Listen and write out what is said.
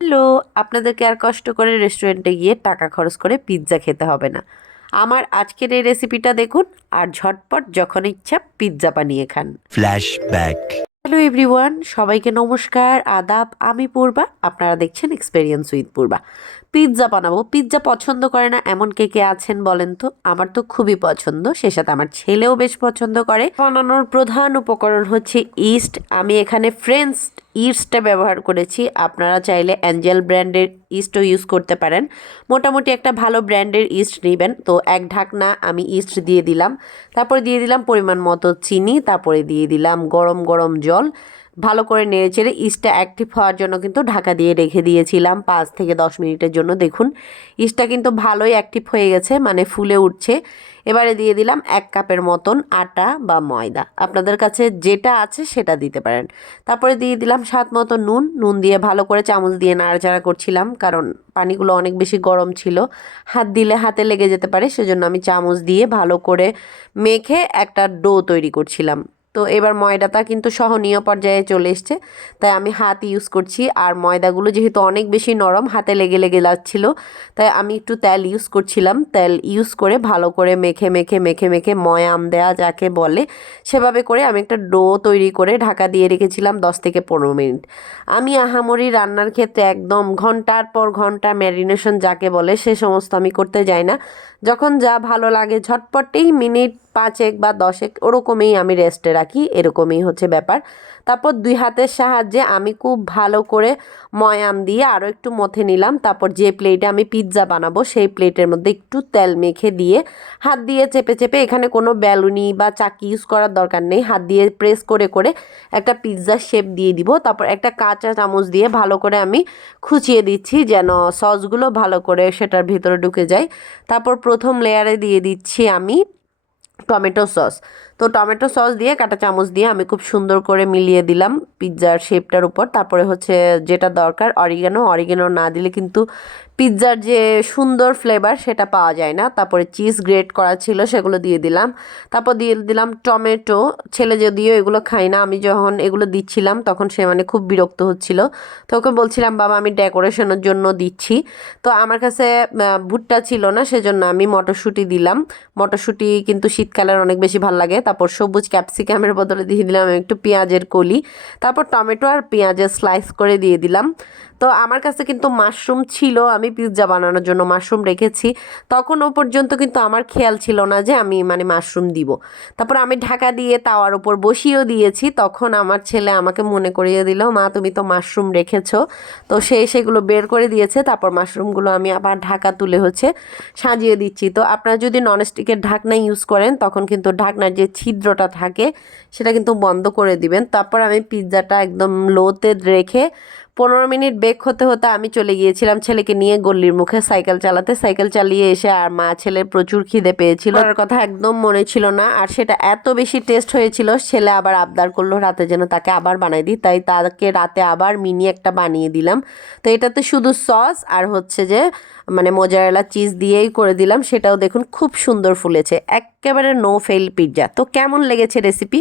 Hello আপনাদেরকে আর কষ্ট করে রেস্টুরেন্টে গিয়ে টাকা খরচ করে পিৎজা খেতে হবে না। আমার আজকের এই রেসিপিটা দেখুন আর ঝটপট যখন ইচ্ছা পিৎজা বানিয়ে খান। Flashback. হ্যালো এভরিওয়ান সবাইকে নমস্কার আদাব আমি পূর্বা আপনারা দেখছেন এক্সপেরিয়েন্স উইথ পূর্বা। পিৎজা বানাবো পিৎজা পছন্দ করে না এমন কে কে আছেন বলেন তো? আমার তো খুবই পছন্দ সে সাথে আমার ছেলেও বেশ পছন্দ করে। বানানোর প্রধান উপকরণ হচ্ছে ইস্ট আমি এখানে ফ্রেন্স ইস্টটা ব্যবহার করেছি। আপনারা চাইলে অ্যাঞ্জেল ব্র্যান্ডের ইস্টও ইউজ করতে পারেন। মোটামুটি একটা ভালো ব্র্যান্ডের ইস্ট নেবেন। তো এক ঢাকনা আমি ইস্ট দিয়ে দিলাম। তারপরে দিয়ে দিলাম পরিমাণ মতো চিনি। তারপরে দিয়ে দিলাম গরম গরম জল। ভালো করে নেড়ে চেড়ে ইস্টটা অ্যাক্টিভ হওয়ার জন্য কিন্তু ঢাকা দিয়ে রেখে দিয়েছিলাম পাঁচ থেকে দশ মিনিটের জন্য। দেখুন, ইস্টটা কিন্তু ভালোই অ্যাক্টিভ হয়ে গেছে মানে ফুলে উঠছে। এবারে দিয়ে দিলাম এক কাপের মতন আটা বা ময়দা। আপনাদের কাছে যেটা আছে সেটা দিতে পারেন। তারপরে দিয়ে দিলাম স্বাদ মতো নুন। নুন দিয়ে ভালো করে চামচ দিয়ে নাড়াচাড়া করছিলাম। কারণ পানিগুলো অনেক বেশি গরম ছিল। হাত দিলে হাতে লেগে যেতে পারে, সেজন্য আমি চামচ দিয়ে ভালো করে মেখে একটা ডো তৈরি করছিলাম। তো এবার ময়দাটা কিন্তু সহনীয় পর্যায়ে চলে এসছে। তাই আমি হাত ইউজ করছি আর ময়দাগুলো যেহেতু অনেক বেশি নরম, হাতে লেগে লেগে যাচ্ছিল তাই আমি একটু তেল ইউজ করছিলাম। তেল ইউজ করে ভালো করে মেখে মেখে মেখে মেখে ময়াম দেয়া যাকে বলে, সেভাবে করে আমি একটা ডো তৈরি করে ঢাকা দিয়ে রেখেছিলাম দশ থেকে পনেরো মিনিট। আমি আহামরি রান্নার ক্ষেত্রে একদম ঘণ্টার পর ঘণ্টা ম্যারিনেশন যাকে বলে, সে সমস্ত আমি করতে যাই না। যখন যা ভালো লাগে ঝটপটেই মিনিট পাঁচেক বা দশেক ওরকমই আমি রেস্টে রাখি, এরকমই হচ্ছে ব্যাপার। তারপর দুই হাতের সাহায্যে আমি খুব ভালো করে ময়াম দিয়ে আরও একটু মথে নিলাম। তারপর যে প্লেটে আমি পিৎজা বানাবো, সেই প্লেটের মধ্যে একটু তেল মেখে দিয়ে হাত দিয়ে চেপে চেপে এখানে কোনো ব্যালুনি বা চাকি ইউজ করার দরকার নেই। হাত দিয়ে প্রেস করে করে একটা পিৎজার শেপ দিয়ে দিব। তারপর একটা কাঁচা চামচ দিয়ে ভালো করে আমি খুঁচিয়ে দিচ্ছি যেন সসগুলো ভালো করে সেটার ভিতরে ঢুকে যায়। তারপর প্রথম লেয়ারে দিয়ে দিচ্ছি আমি টমেটো সস তো টমেটো সস দিয়ে, কাটা চামচ দিয়ে আমি খুব সুন্দর করে মিলিয়ে দিলাম পিৎজার শেপটার উপর। তারপরে হচ্ছে যেটা দরকার, অরিগেনো। অরিগেনো না দিলে কিন্তু পিৎজার যে সুন্দর ফ্লেভার সেটা পাওয়া যায় না। তারপরে চিজ গ্রেট করা ছিল সেগুলো দিয়ে দিলাম। তারপর দিয়ে দিলাম টমেটো। ছেলে যদিও এগুলো খাই না, আমি যখন এগুলো দিচ্ছিলাম তখন সে মানে খুব বিরক্ত হচ্ছিল। তো ওকে বলছিলাম, বাবা, আমি ডেকোরেশনের জন্য দিচ্ছি। তো আমার কাছে ভুট্টা ছিল না, সেজন্য আমি মটরশুঁটি দিলাম। মটরশুঁটি কিন্তু শীতকালের অনেক বেশি ভালো লাগে। তারপর সবুজ ক্যাপসিকামের বদলে দিয়ে দিলাম একটু পেঁয়াজের কলি। তারপর টমেটো আর পেঁয়াজের স্লাইস করে দিয়ে দিলাম। তো আমার কাছে কিন্তু মাশরুম ছিল, আমি পিৎজা বানানোর জন্য মাশরুম রেখেছি। তখন ও পর্যন্ত কিন্তু আমার খেয়াল ছিল না যে আমি মানে মাশরুম দিব। তারপর আমি ঢাকা দিয়ে তাওয়ার উপর বসিয়েও দিয়েছি, তখন আমার ছেলে আমাকে মনে করিয়ে দিল, মা, তুমি তো মাশরুম রেখেছো। তো সে সেগুলো বের করে দিয়েছে, তারপর মাশরুমগুলো আমি আবার ঢাকা তুলে হচ্ছে সাজিয়ে দিচ্ছি। তো আপনারা যদি ননস্টিকের ঢাকনা ইউজ করেন, তখন কিন্তু ঢাকনার যে ছিদ্রটা থাকে, সেটা কিন্তু বন্ধ করে দিবেন। তারপর আমি পিৎজাটা একদম লোতে রেখে পনেরো মিনিট বেক হতে হতে আমি চলে গিয়েছিলাম ছেলেকে নিয়ে গল্লির মুখে সাইকেল চালাতে। সাইকেল চালিয়ে এসে আর মা ছেলের প্রচুর খিদে পেয়েছিল। আর কথা একদম মনে ছিল না। আর সেটা এত বেশি টেস্ট হয়েছিল ছেলে আবার আবদার করল রাতে যেন তাকে আবার বানাই দিই। তাই তাকে রাতে আবার মিনি একটা বানিয়ে দিলাম। তো এটাতে শুধু সস আর হচ্ছে যে মানে মোজারেলা চিজ দিয়েই করে দিলাম। সেটাও দেখুন খুব সুন্দর ফুলেছে। একেবারে নো ফেল পিৎজা তো কেমন লেগেছে রেসিপি